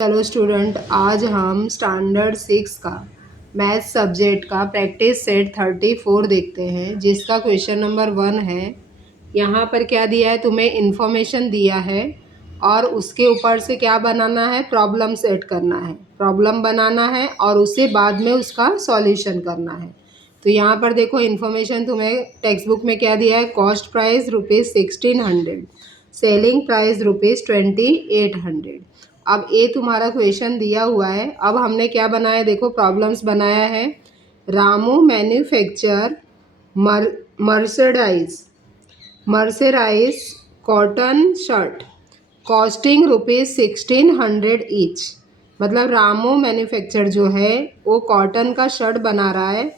चलो स्टूडेंट, आज हम स्टैंडर्ड 6 का मैथ सब्जेक्ट का प्रैक्टिस सेट 34 देखते हैं, जिसका क्वेश्चन नंबर 1 है। यहाँ पर क्या दिया है, तुम्हें इन्फॉर्मेशन दिया है और उसके ऊपर से क्या बनाना है, प्रॉब्लम सेट करना है, प्रॉब्लम बनाना है और उसे बाद में उसका सॉल्यूशन करना है। तो यहाँ पर देखो, इन्फॉर्मेशन तुम्हें टेक्स्ट बुक में क्या दिया है, कॉस्ट प्राइस ₹1600, सेलिंग प्राइस ₹2800। अब ये तुम्हारा क्वेश्चन दिया हुआ है। अब हमने क्या बनाया, देखो प्रॉब्लम्स बनाया है। Ramu manufacture mercerised cotton shirt costing ₹1600 each. मतलब रामू मैन्युफैक्चर जो है वो कॉटन का शर्ट बना रहा है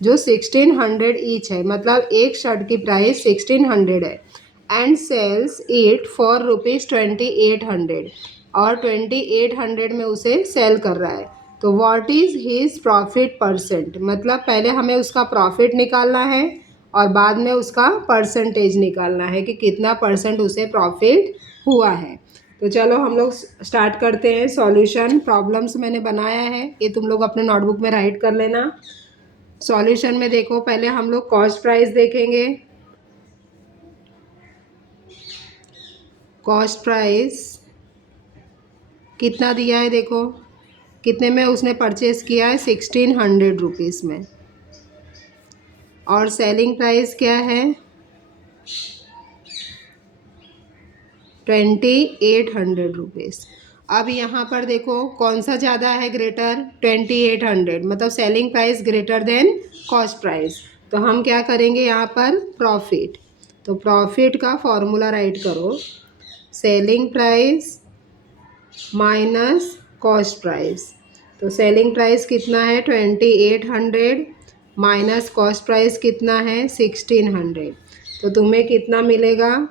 जो 1600 ईच है, मतलब एक शर्ट की प्राइस 1600 है। एंड सेल्स इट फॉर ₹2800, और 2800 में उसे सेल कर रहा है। तो what is his profit percent, मतलब पहले हमें उसका प्रॉफिट निकालना है और बाद में उसका परसेंटेज निकालना है कि कितना परसेंट उसे प्रॉफिट हुआ है। तो चलो हम लोग स्टार्ट करते हैं। सॉल्यूशन प्रॉब्लम्स मैंने बनाया है, ये तुम लोग अपने नोटबुक में राइट कर लेना। सॉल्यूशन में देखो, पहले हम लोग कॉस्ट प्राइस देखेंगे। कॉस्ट प्राइस कितना दिया है, देखो कितने में उसने परचेस किया है, 1600 में। और सेलिंग प्राइस क्या है, 2800। अब यहाँ पर देखो कौन सा ज़्यादा है, ग्रेटर 2800, मतलब selling price greater then cost price. तो हम क्या करेंगे यहाँ पर, प्रॉफिट। तो प्रॉफिट का फॉर्मूला राइट करो, selling price minus cost price. तो सेलिंग प्राइस कितना है, 2800 माइनस कॉस्ट प्राइस कितना है, 1600। तो तुम्हें कितना मिलेगा,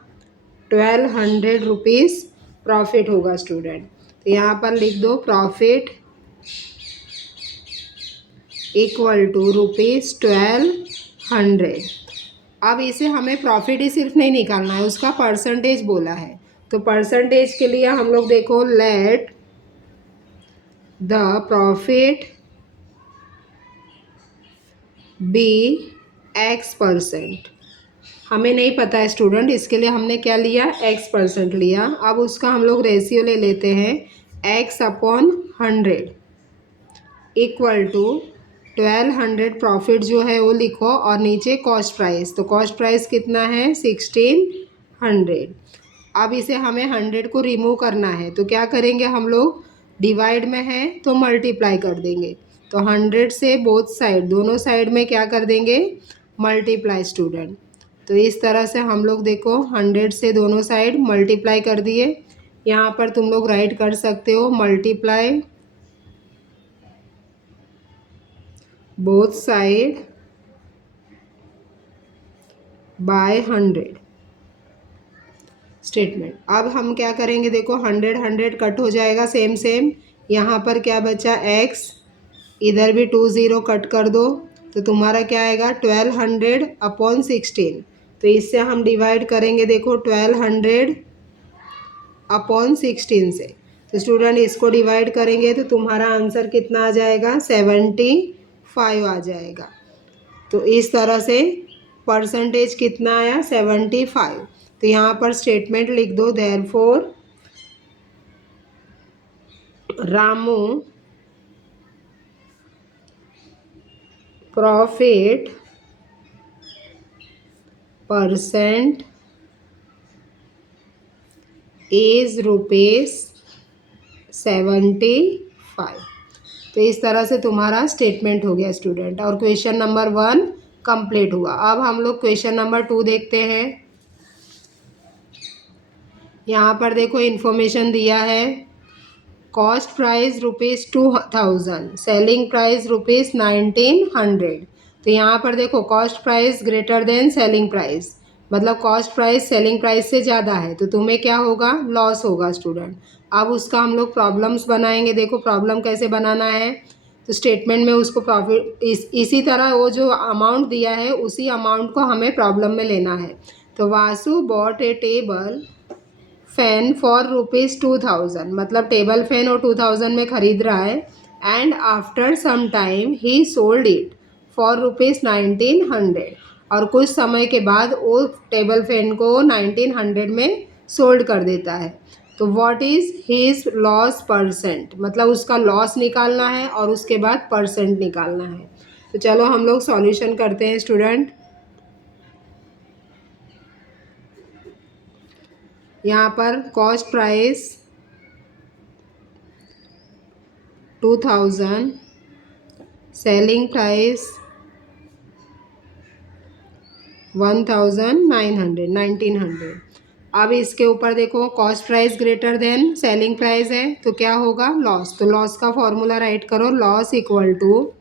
1200 प्रॉफिट होगा स्टूडेंट। तो यहाँ पर लिख दो, प्रॉफिट इक्वल टू ₹1200। अब इसे हमें प्रॉफिट ही सिर्फ नहीं निकालना है, उसका परसेंटेज बोला है। तो परसेंटेज के लिए हम लोग देखो, let the profit be X%। हमें नहीं पता है स्टूडेंट, इसके लिए हमने क्या लिया, X% लिया। अब उसका हम लोग रेशियो ले लेते हैं, X/100 इक्वल टू 1200 प्रॉफिट जो है वो लिखो और नीचे कॉस्ट प्राइस। तो कॉस्ट प्राइस कितना है, 1600। अब इसे हमें 100 को रिमूव करना है, तो क्या करेंगे हम लोग, डिवाइड में है तो मल्टीप्लाई कर देंगे। तो 100 से बोथ साइड, दोनों साइड में क्या कर देंगे, मल्टीप्लाई स्टूडेंट। तो इस तरह से हम लोग देखो 100 से दोनों साइड मल्टीप्लाई कर दिए। यहाँ पर तुम लोग राइट कर सकते हो, multiply both side by 100 statement. अब हम क्या करेंगे, देखो 100 कट हो जाएगा, सेम सेम। यहाँ पर क्या बचा, x, इधर भी 20 कट कर दो, तो तुम्हारा क्या आएगा, 1200/16। तो इससे हम डिवाइड करेंगे, देखो 1200/16 से। तो स्टूडेंट इसको डिवाइड करेंगे तो तुम्हारा आंसर कितना आ जाएगा, 75 आ जाएगा। तो इस तरह से परसेंटेज कितना आया, 75। तो यहाँ पर स्टेटमेंट लिख दो, therefore Ramu profit percent is ₹75। तो इस तरह से तुम्हारा स्टेटमेंट हो गया स्टूडेंट, और क्वेश्चन नंबर 1 कंप्लीट हुआ। अब हम लोग क्वेश्चन नंबर 2 देखते हैं। यहाँ पर देखो इन्फॉर्मेशन दिया है, कॉस्ट प्राइस ₹2000, सेलिंग प्राइस ₹1900। तो यहाँ पर देखो cost price greater than selling price, मतलब कॉस्ट प्राइस सेलिंग प्राइस से ज़्यादा है, तो तुम्हें क्या होगा, लॉस होगा स्टूडेंट। अब उसका हम लोग प्रॉब्लम्स बनाएंगे। देखो प्रॉब्लम कैसे बनाना है, तो स्टेटमेंट में उसको प्रॉफिट इसी तरह वो जो अमाउंट दिया है उसी अमाउंट को हमें प्रॉब्लम में लेना है। तो Vasu bot A table fan for ₹2000, मतलब टेबल फैन वो 2000 में खरीद रहा है। And after some time he sold it for ₹1900, और कुछ समय के बाद वो टेबल फैन को 1900 में सोल्ड कर देता है। तो what is his loss percent, मतलब उसका लॉस निकालना है और उसके बाद परसेंट निकालना है। तो चलो हम लोग सॉल्यूशन करते हैं स्टूडेंट। यहाँ पर कॉस्ट प्राइस 2000, सेलिंग प्राइस 1900। अब इसके ऊपर देखो, cost price greater than selling price है तो क्या होगा, लॉस। तो लॉस का फॉर्मूला राइट करो, loss equal to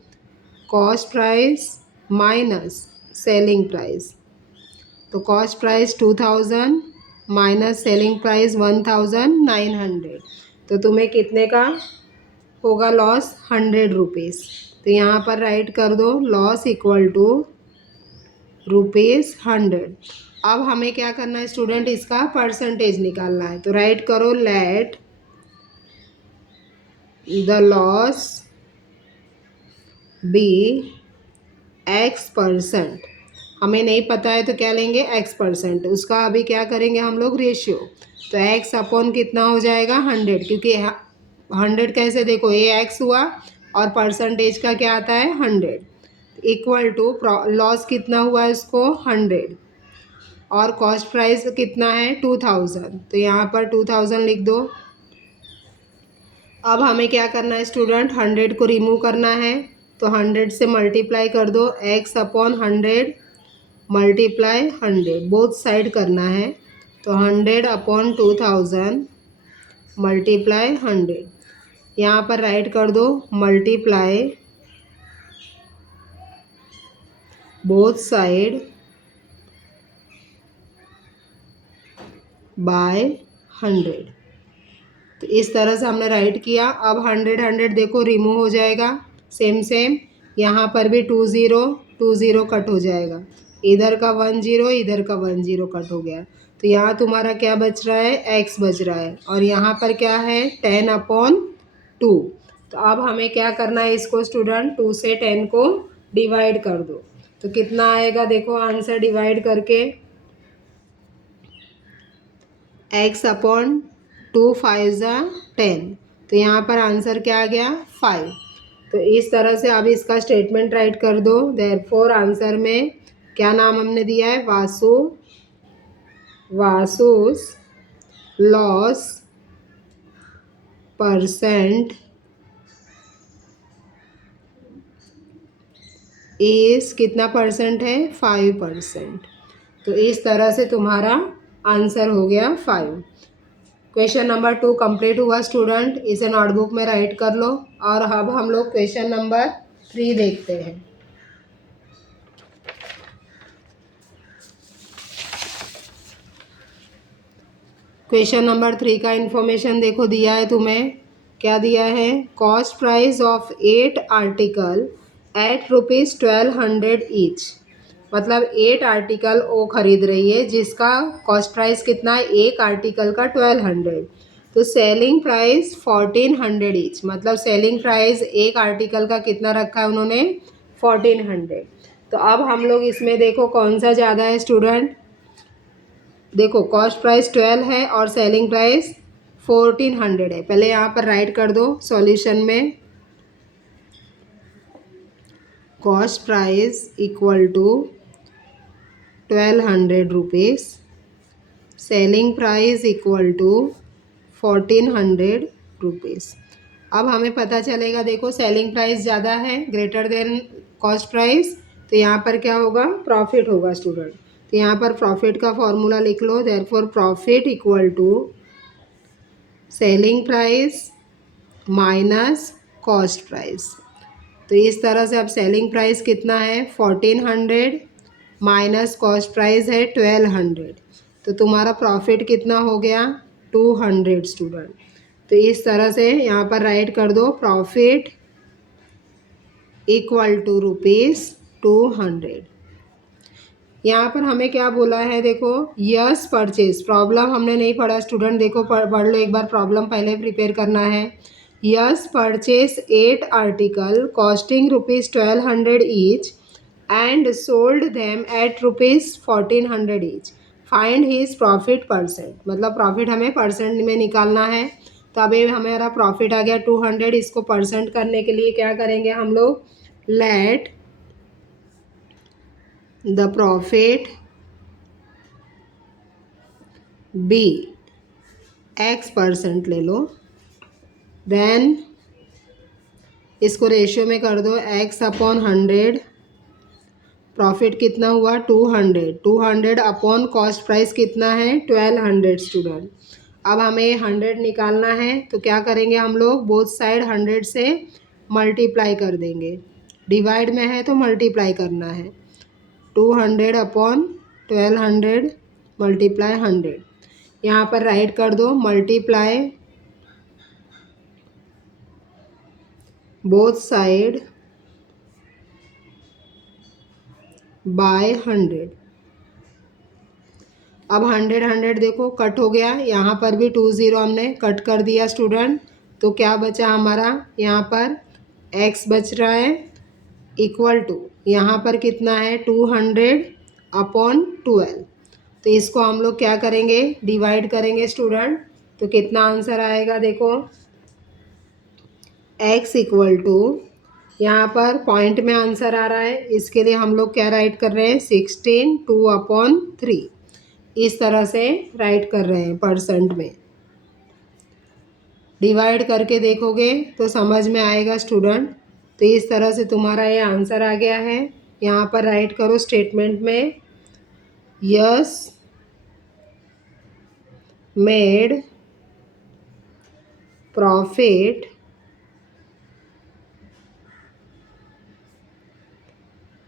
cost price minus selling price. तो cost price 2000 minus selling price 1900, तो तुम्हें कितने का होगा लॉस, ₹100। तो यहाँ पर राइट कर दो लॉस इक्वल टू ₹100। अब हमें क्या करना है स्टूडेंट, इसका परसेंटेज निकालना है। तो राइट करो let the loss be X%। हमें नहीं पता है तो क्या लेंगे, X%। उसका अभी क्या करेंगे हम लोग, रेशियो। तो X अपॉन कितना हो जाएगा, 100, क्योंकि 100 कैसे, देखो ये X हुआ और परसेंटेज का क्या आता है, 100, इक्वल टू लॉस कितना हुआ इसको, 100, और कॉस्ट प्राइस कितना है, 2000। तो यहाँ पर 2000 लिख दो। अब हमें क्या करना है स्टूडेंट, 100 को रिमूव करना है। तो 100 से मल्टीप्लाई कर दो, X upon 100 multiply 100, both side करना है। तो 100 अपॉन 2000 मल्टीप्लाई 100, यहाँ पर राइट कर दो मल्टीप्लाई बोथ साइड बाय 100। तो इस तरह से हमने राइट किया। अब 100 देखो रिमूव हो जाएगा, सेम सेम यहाँ पर भी 20 कट हो जाएगा, इधर का 10 इधर का 10 कट हो गया। तो यहाँ तुम्हारा क्या बच रहा है, x बच रहा है, और यहाँ पर क्या है 10/2। तो अब हमें क्या करना है इसको स्टूडेंट, 2 से 10 को डिवाइड कर दो। तो कितना आएगा देखो आंसर डिवाइड करके, x अपॉन 2 5 10। तो यहाँ पर आंसर क्या आ गया, 5। तो इस तरह से अब इसका स्टेटमेंट राइट कर दो। देयरफॉर आंसर में क्या नाम हमने दिया है, वासुस लॉस परसेंट इस कितना परसेंट है, 5%। तो इस तरह से तुम्हारा आंसर हो गया 5। क्वेश्चन नंबर 2 कंप्लीट हुआ स्टूडेंट, इसे नोटबुक में राइट कर लो। और अब हम लोग क्वेश्चन नंबर 3 देखते हैं। क्वेश्चन नंबर 3 का इंफॉर्मेशन देखो दिया है तुम्हें, क्या दिया है, cost price of 8 article at ₹1200 each. मतलब 8 आर्टिकल वो खरीद रही है जिसका कॉस्ट प्राइस कितना है, एक आर्टिकल का 1200। तो सेलिंग प्राइस 1400 ईच, मतलब सेलिंग प्राइस एक आर्टिकल का कितना रखा है उन्होंने, 1400। तो अब हम लोग इसमें देखो कौन सा ज़्यादा है स्टूडेंट, देखो कॉस्ट प्राइस 12 है और सेलिंग प्राइस 1400 है। पहले यहाँ पर राइट कर दो सॉल्यूशन में, cost price equal to 1200 rupees, selling price equal to 1400 rupees. अब हमें पता चलेगा, देखो सेलिंग प्राइस ज़्यादा है, ग्रेटर देन कॉस्ट प्राइस, तो यहाँ पर क्या होगा, प्रॉफिट होगा स्टूडेंट। तो यहाँ पर प्रॉफिट का फॉर्मूला लिख लो, therefore profit equal to selling price minus cost price. तो इस तरह से अब सेलिंग प्राइस कितना है, 1400 माइनस कॉस्ट प्राइस है 1200। तो तुम्हारा प्रॉफिट कितना हो गया, 200 स्टूडेंट। तो इस तरह से यहाँ पर राइट कर दो प्रॉफिट इक्वल टू ₹200। यहाँ पर हमें क्या बोला है, देखो यस परचेज, प्रॉब्लम हमने नहीं पढ़ा स्टूडेंट, देखो पढ़ लो एक बार, प्रॉब्लम पहले प्रिपेयर करना है। Yes purchase 8 article costing ₹1200 each and sold them at ₹1400 each, find his profit percent, मतलब प्रॉफिट हमें परसेंट में निकालना है। तो अभी हमारा प्रॉफिट आ गया 200, इसको परसेंट करने के लिए क्या करेंगे हम लोग, let the profit be x% ले लो, देन इसको रेशियो में कर दो x/100, प्रॉफिट कितना हुआ 200 अपॉन कॉस्ट प्राइस कितना है 1200 स्टूडेंट। अब हमें 100 निकालना है, तो क्या करेंगे हम लोग, बोथ साइड 100 से मल्टीप्लाई कर देंगे, डिवाइड में है तो मल्टीप्लाई करना है, 200 अपॉन 1200 मल्टीप्लाई 100, यहाँ पर राइट कर दो, मल्टीप्लाई बोथ साइड बाय 100। अब 100 देखो कट हो गया, यहाँ पर भी 20 हमने कट कर दिया स्टूडेंट, तो क्या बचा हमारा, यहाँ पर x बच रहा है इक्वल टू, यहाँ पर कितना है 200 अपॉन 12, तो इसको हम लोग क्या करेंगे, डिवाइड करेंगे स्टूडेंट, तो कितना आंसर आएगा, देखो x इक्वल टू, यहाँ पर पॉइंट में आंसर आ रहा है, इसके लिए हम लोग क्या राइट कर रहे हैं 16 2/3, इस तरह से राइट कर रहे हैं परसेंट में। डिवाइड करके देखोगे तो समझ में आएगा स्टूडेंट, तो इस तरह से तुम्हारा ये आंसर आ गया है। यहाँ पर राइट करो स्टेटमेंट में, यस मेड प्रॉफिट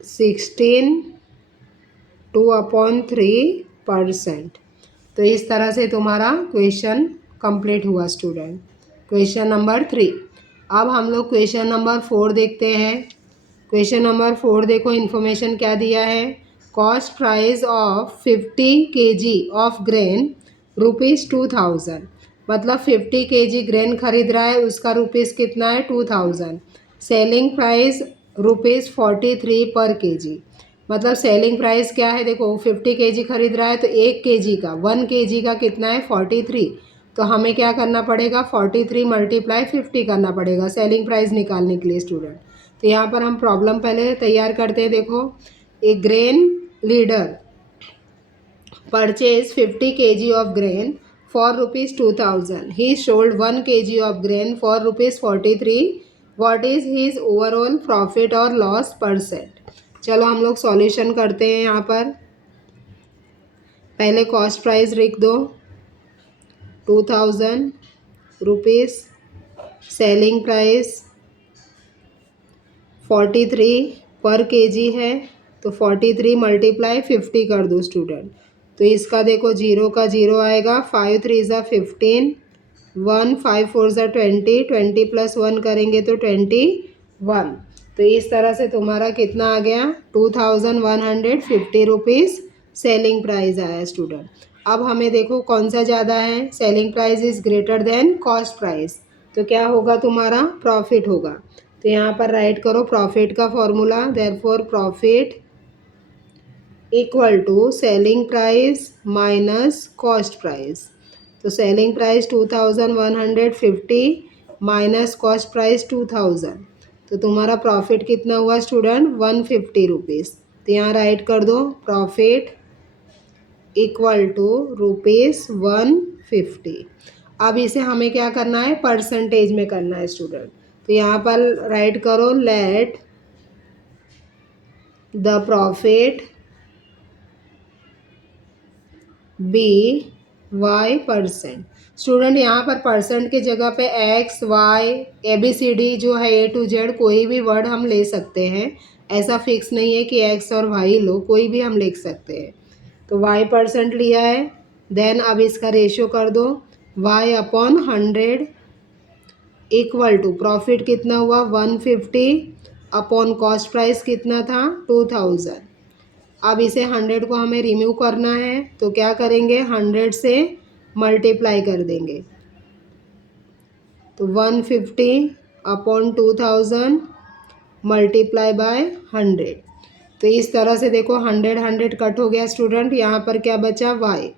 16 2/3%। तो इस तरह से तुम्हारा क्वेश्चन कंप्लीट हुआ स्टूडेंट, क्वेश्चन नंबर 3। अब हम लोग क्वेश्चन नंबर 4 देखते हैं। क्वेश्चन नंबर 4 देखो, इन्फॉर्मेशन क्या दिया है, cost price of 50 kg of grain ₹2000, मतलब 50 kg ग्रेन खरीद रहा है, उसका रुपीज़ कितना है 2000, सेलिंग प्राइस ₹43 पर kg, मतलब सेलिंग प्राइस क्या है, देखो 50 kg खरीद रहा है तो 1 kg का 1 kg का कितना है 43, तो हमें क्या करना पड़ेगा 43 मल्टीप्लाई 50 करना पड़ेगा सेलिंग प्राइस निकालने के लिए स्टूडेंट। तो यहाँ पर हम प्रॉब्लम पहले तैयार करते हैं। देखो, ए grain leader purchase 50 kg of grain for ₹2000, he sold 1 kg of grain for ₹43, what is his overall profit और लॉस परसेंट। चलो हम लोग सॉल्यूशन करते हैं। यहाँ पर पहले कॉस्ट प्राइस लिख दो 2000 रुपीज़, सेलिंग प्राइस 43 पर केजी है, तो 43 मल्टीप्लाई 50 कर दो स्टूडेंट। तो इसका देखो 0 का 0 आएगा, 5 3 ज़ा 15, 1 5 4 ज़ा 20, 20 + 1 करेंगे तो 21। तो इस तरह से तुम्हारा कितना आ गया 2150 रुपीज़ सेलिंग प्राइस आया स्टूडेंट। अब हमें देखो कौन सा ज़्यादा है, selling price is greater than cost price, तो क्या होगा तुम्हारा प्रॉफिट होगा। तो यहाँ पर राइट करो प्रॉफिट का formula, therefore profit equal to selling price minus cost price. तो selling price 2150 minus cost price 2000, तो तुम्हारा प्रॉफिट कितना हुआ स्टूडेंट 150 रुपीज़। तो यहाँ राइट कर दो प्रॉफिट इक्वल टू ₹150। अब इसे हमें क्या करना है परसेंटेज में करना है स्टूडेंट। तो यहाँ पर राइट करो let the profit be y%। Student यहाँ पर परसेंट की जगह पे x y ABCD जो है A to Z कोई भी वर्ड हम ले सकते हैं, ऐसा फिक्स नहीं है कि x और y लो, कोई भी हम लिख सकते हैं। तो y% लिया है, देन अब इसका रेशियो कर दो y/100 इक्वल टू प्रॉफिट कितना हुआ 150 अपॉन कॉस्ट प्राइस कितना था 2000। अब इसे 100 को हमें रिमूव करना है, तो क्या करेंगे, 100 से मल्टीप्लाई कर देंगे। तो 150/2000 मल्टीप्लाई बाय 100। तो इस तरह से देखो 100 कट हो गया स्टूडेंट। यहाँ पर क्या बचा, y।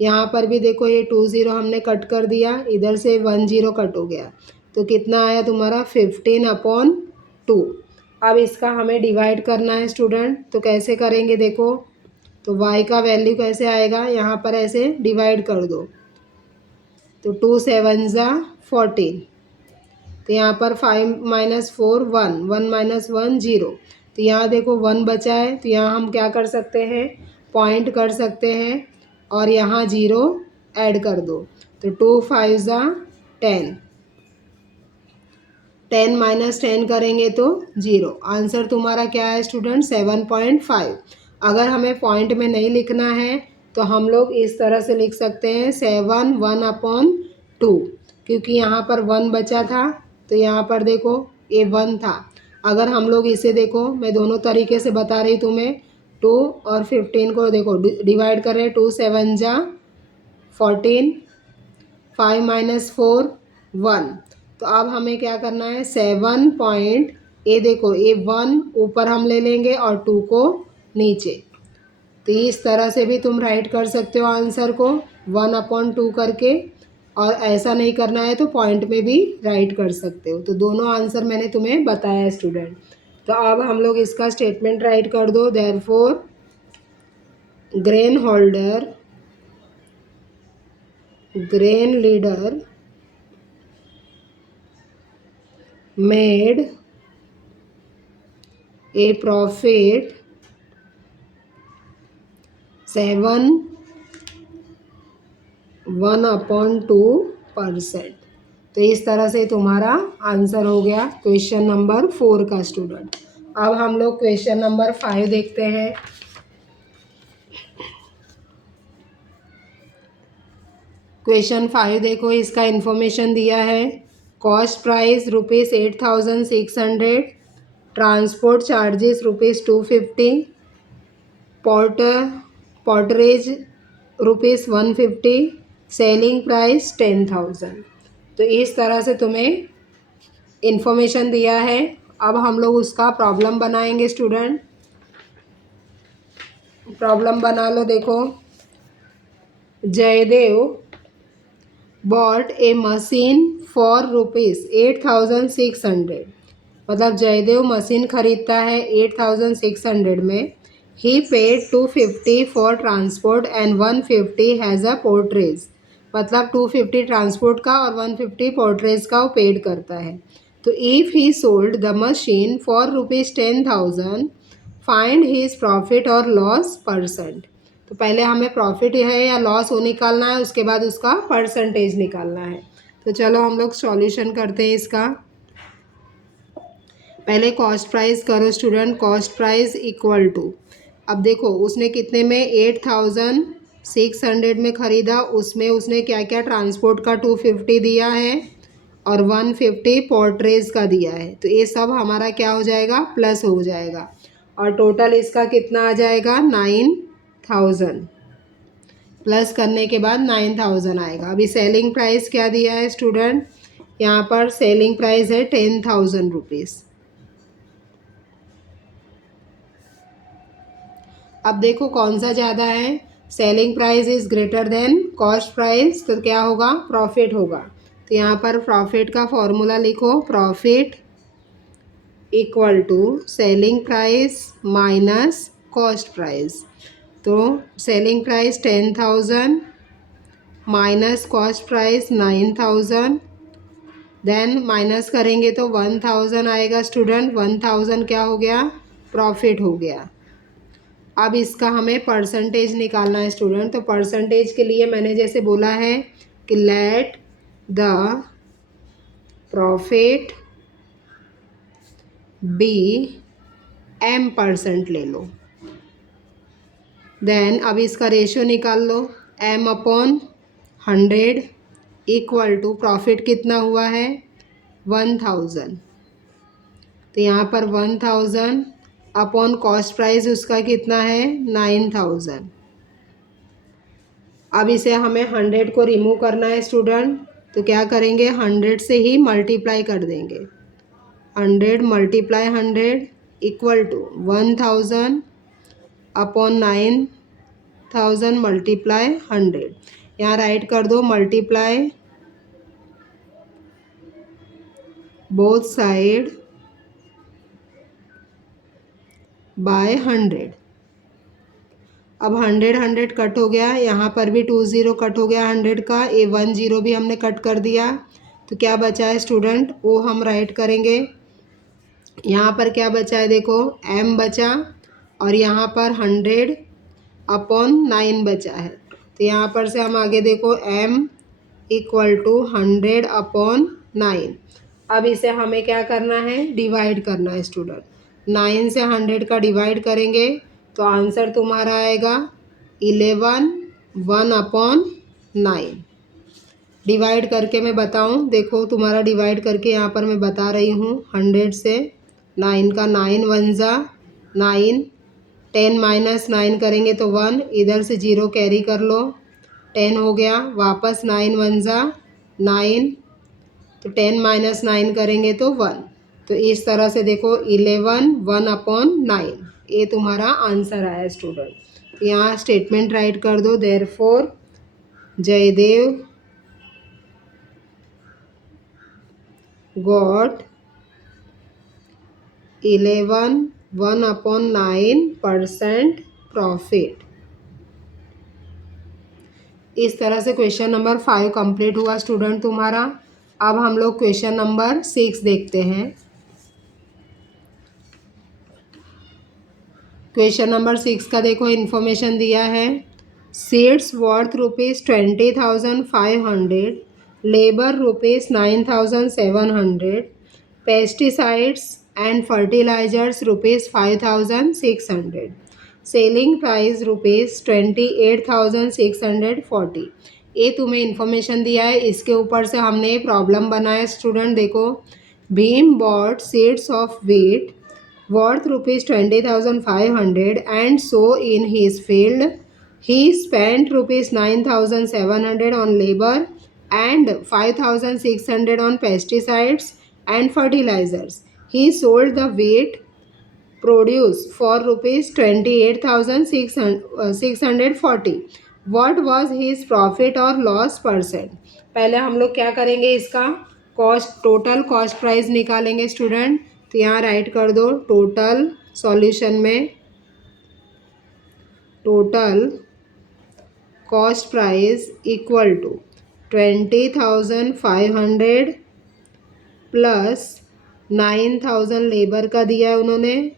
यहाँ पर भी देखो ये 20 हमने कट कर दिया, इधर से 10 कट हो गया। तो कितना आया तुम्हारा, 15/2। अब इसका हमें डिवाइड करना है स्टूडेंट। तो कैसे करेंगे देखो, तो y का वैल्यू कैसे आएगा, यहाँ पर ऐसे डिवाइड कर दो। तो 2 7 14। तो यहाँ पर 5 - 4 1, 1 - 1 0। तो यहाँ देखो 1 बचा है, तो यहाँ हम क्या कर सकते हैं, पॉइंट कर सकते हैं और यहाँ 0 ऐड कर दो। तो 2 5 10, 10 - 10 करेंगे तो 0। आंसर तुम्हारा क्या है स्टूडेंट, 7.5। अगर हमें पॉइंट में नहीं लिखना है तो हम लोग इस तरह से लिख सकते हैं 7 1/2, क्योंकि यहाँ पर 1 बचा था। तो यहाँ पर देखो ये 1 था। अगर हम लोग इसे देखो, मैं दोनों तरीके से बता रही तुम्हें, 2 और 15 को देखो डिवाइड कर रहे हैं। 2 7 14, 5 - 4 1। तो अब हमें क्या करना है, 7 पॉइंट, ये देखो ये 1 ऊपर हम ले लेंगे और 2 को नीचे। तो इस तरह से भी तुम राइट कर सकते हो आंसर को 1/2 करके, और ऐसा नहीं करना है तो पॉइंट में भी राइट कर सकते हो। तो दोनों आंसर मैंने तुम्हें बताया स्टूडेंट। तो अब हम लोग इसका स्टेटमेंट राइट कर दो। Therefore grain leader made a profit 1/2%। तो इस तरह से तुम्हारा आंसर हो गया क्वेश्चन नंबर 4 का स्टूडेंट। अब हम लोग क्वेश्चन नंबर 5 देखते हैं। क्वेश्चन 5 देखो, इसका इंफॉर्मेशन दिया है। Cost price ₹8,600, transport charges ₹250, पोर्टरेज ₹150, selling price 10,000। तो इस तरह से तुम्हें इंफॉर्मेशन दिया है। अब हम लोग उसका प्रॉब्लम बनाएंगे स्टूडेंट। प्रॉब्लम बना लो। देखो, Jaidev bought a machine for ₹8,600। मतलब जयदेव मशीन खरीदता है 8,600 में। He paid 250 for transport and 150 has a porterage. मतलब 250 ट्रांसपोर्ट का और 150 पोर्टरेज का वो पेड करता है। तो if he sold the machine for ₹10,000, find his profit और लॉस परसेंट। तो पहले हमें प्रॉफिट है या लॉस वो निकालना है, उसके बाद उसका परसेंटेज निकालना है। तो चलो हम लोग सॉल्यूशन करते हैं इसका। पहले कॉस्ट प्राइस करो student. Cost price equal to, अब देखो उसने कितने में, 8,600 में ख़रीदा। उसमें उसने क्या क्या, ट्रांसपोर्ट का 250 दिया है और 150 पोर्टरेज का दिया है। तो ये सब हमारा क्या हो जाएगा, प्लस हो जाएगा। और टोटल इसका कितना आ जाएगा, 9,000। प्लस करने के बाद 9,000 आएगा। अभी सेलिंग प्राइस क्या दिया है स्टूडेंट, यहाँ पर सेलिंग प्राइस है 10,000 रुपीज़। अब देखो कौन सा ज़्यादा है, selling price is greater than cost price, तो क्या होगा, प्रॉफिट होगा। तो यहाँ पर प्रॉफिट का फॉर्मूला लिखो, profit equal to selling price minus cost price. तो selling price 10,000 minus cost price 9,000, then minus करेंगे तो 1,000 आएगा स्टूडेंट। 1,000 क्या हो गया, प्रॉफिट हो गया। अब इसका हमें परसेंटेज निकालना है स्टूडेंट। तो परसेंटेज के लिए मैंने जैसे बोला है कि let the profit be m% ले लो। देन अब इसका रेशियो निकाल लो, m/100 इक्वल टू प्रॉफिट कितना हुआ है, 1,000। तो यहाँ पर 1,000 अपॉन कॉस्ट प्राइस उसका कितना है 9000। अब इसे हमें 100 को रिमूव करना है स्टूडेंट, तो क्या करेंगे 100 से ही मल्टीप्लाई कर देंगे। 100 multiply 100 equal to 1000 upon 9000 multiply 100। यहाँ राइट कर दो मल्टीप्लाई बोथ साइड बाय 100। अब 100 कट हो गया, यहाँ पर भी 20 कट हो गया 100 का, 10 भी हमने कट कर दिया। तो क्या बचा है स्टूडेंट, वो हम राइट करेंगे। यहाँ पर क्या बचा है देखो m बचा, और यहाँ पर 100 अपॉन 9 बचा है। तो यहाँ पर से हम आगे देखो m इक्वल टू 100 अपॉन 9। अब इसे हमें क्या करना है, डिवाइड करना है स्टूडेंट। 9 से 100 का डिवाइड करेंगे तो आंसर तुम्हारा आएगा 11 1 अपॉन 9। डिवाइड करके मैं बताऊं, देखो तुम्हारा डिवाइड करके यहाँ पर मैं बता रही हूँ। 100 से 9 का 9 1 जा 9, 10 माइनस 9 करेंगे तो 1, इधर से 0 कैरी कर लो, 10 हो गया, वापस 9 1 जा 9, तो 10 माइनस 9 करेंगे तो 1। तो इस तरह से देखो 11 1 अपॉन 9, ये तुम्हारा आंसर आया स्टूडेंट। यहाँ स्टेटमेंट राइट कर दो, therefore Jaidev got 11 1 upon 9% profit. इस तरह से क्वेश्चन नंबर 5 कंप्लीट हुआ स्टूडेंट तुम्हारा। अब हम लोग क्वेश्चन नंबर 6 देखते हैं। क्वेश्चन नंबर 6 का देखो इन्फॉर्मेशन दिया है, seeds worth ₹20,500, labour ₹9,700, pesticides and fertilisers ₹5,600, selling price ₹28,640। ये तुम्हें इन्फॉर्मेशन दिया है, इसके ऊपर से हमने प्रॉब्लम बनाया स्टूडेंट। देखो Bhim bought seeds of wheat worth ₹20,500 and so in his field he spent ₹9,700 on labor and 5,600 on pesticides and fertilizers. He sold the wheat produce for ₹28,640. What was his profit or loss percent? पहले हम लोग क्या करेंगे, इसका cost total cost price निकालेंगे student. तो यहाँ write कर दो टोटल, सॉल्यूशन में total cost price equal to 20,500 plus 9,000 labour का दिया है उन्होंने,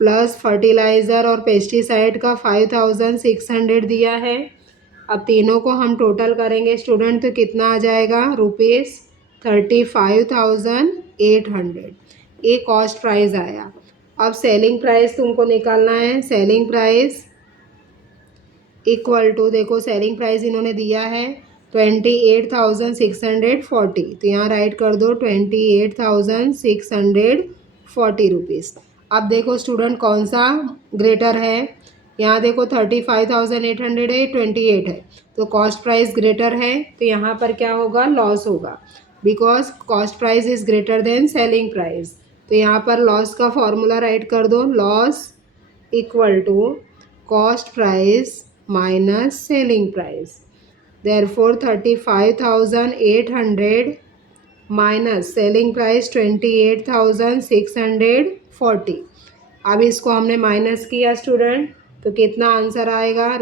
प्लस फर्टिलाइज़र और पेस्टिसाइड का 5,600 दिया है। अब तीनों को हम टोटल करेंगे स्टूडेंट, तो कितना आ जाएगा ₹35,800। ये कॉस्ट प्राइस आया। अब सेलिंग प्राइस तुमको निकालना है। सेलिंग प्राइस इक्वल टू, देखो सेलिंग प्राइस इन्होंने दिया है 28,640, तो यहाँ राइट कर दो 28,640 रुपीज़। अब देखो स्टूडेंट कौन सा ग्रेटर है, यहाँ देखो 35,800 है, 28 है, तो कॉस्ट प्राइस ग्रेटर है, तो यहाँ पर क्या होगा, लॉस होगा, because cost price is greater than selling price. तो यहाँ पर लॉस का फॉर्मूला राइट कर दो, loss equal to cost price minus selling price. Therefore 35,800 minus selling price 28,640। अब इसको हमने माइनस किया स्टूडेंट, तो कितना आंसर आएगा,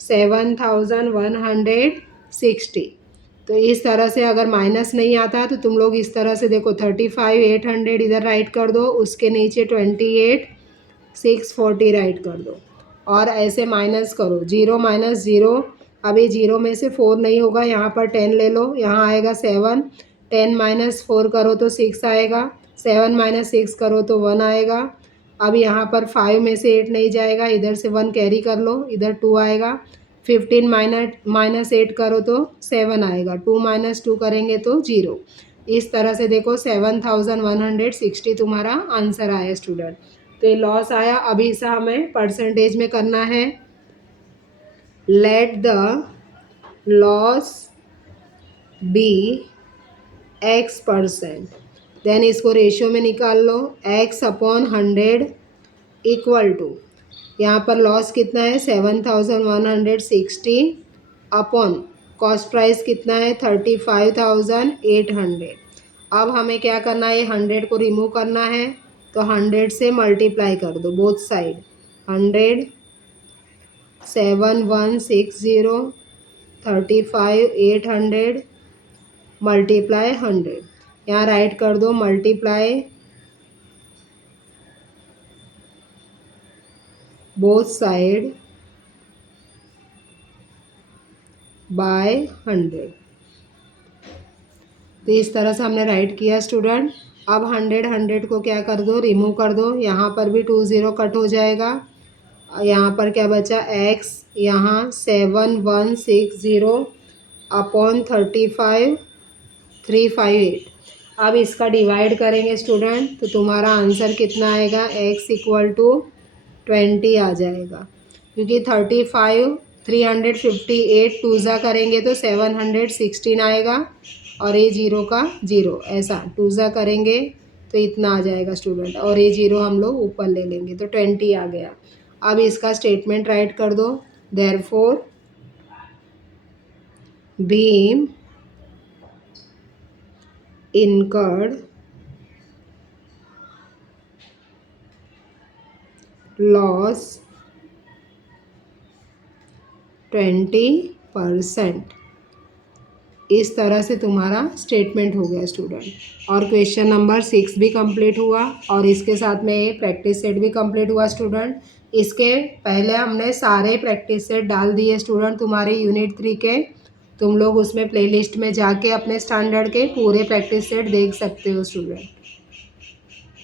₹7,160। तो इस तरह से अगर माइनस नहीं आता तो तुम लोग इस तरह से देखो 35,800 इधर राइट कर दो, उसके नीचे 28,640 राइट कर दो, और ऐसे माइनस करो, 0 माइनस 0। अभी 0 में से 4 नहीं होगा, यहाँ पर 10 ले लो, यहाँ आएगा 7, 10 माइनस 4 करो तो 6 आएगा, 7 माइनस 6 करो तो 1 आएगा। अब यहाँ पर 5 में से 8 नहीं जाएगा, इधर से 1 कैरी कर लो, इधर 2 आएगा। 15 माइनस 8 करो तो 7 आएगा, 2 माइनस 2 करेंगे तो 0। इस तरह से देखो 7160 तुम्हारा आंसर आया स्टूडेंट। तो ये लॉस आया। अभी इसे हमें परसेंटेज में करना है। Let the loss be x%, then इसको रेशियो में निकाल लो। x/100 इक्वल टू, यहाँ पर लॉस कितना है 7160 अपॉन कॉस्ट प्राइस कितना है 35,800। अब हमें क्या करना है, 100 को रिमूव करना है, तो 100 से मल्टीप्लाई कर दो बोथ साइड। 100 7160 35,800 मल्टीप्लाई 100, यहाँ राइट कर दो मल्टीप्लाई बोथ साइड बाय 100। तो इस तरह से हमने राइट किया स्टूडेंट। अब 100 को क्या कर दो, रिमूव कर दो। यहाँ पर भी 2 0 कट हो जाएगा। यहाँ पर क्या बचा x, यहाँ 7160 अपॉन 35,358। अब इसका डिवाइड करेंगे स्टूडेंट, तो तुम्हारा आंसर कितना आएगा, x इक्वल टू 20 आ जाएगा, क्योंकि 35,358 टूज़ा करेंगे तो 716 आएगा, और ये 0 का 0, ऐसा टूज़ा करेंगे तो इतना आ जाएगा स्टूडेंट, और ये 0 हम लोग ऊपर ले लेंगे तो 20 आ गया। अब इसका स्टेटमेंट राइट कर दो। Therefore Bhim incurred loss 20%। इस तरह से तुम्हारा स्टेटमेंट हो गया स्टूडेंट। और क्वेश्चन नंबर 6 भी कंप्लीट हुआ, और इसके साथ में ये प्रैक्टिस सेट भी कंप्लीट हुआ स्टूडेंट। इसके पहले हमने सारे प्रैक्टिस सेट डाल दिए स्टूडेंट तुम्हारे यूनिट 3 के। तुम लोग उसमें प्लेलिस्ट में जाके अपने स्टैंडर्ड के पूरे प्रैक्टिस सेट देख सकते हो स्टूडेंट।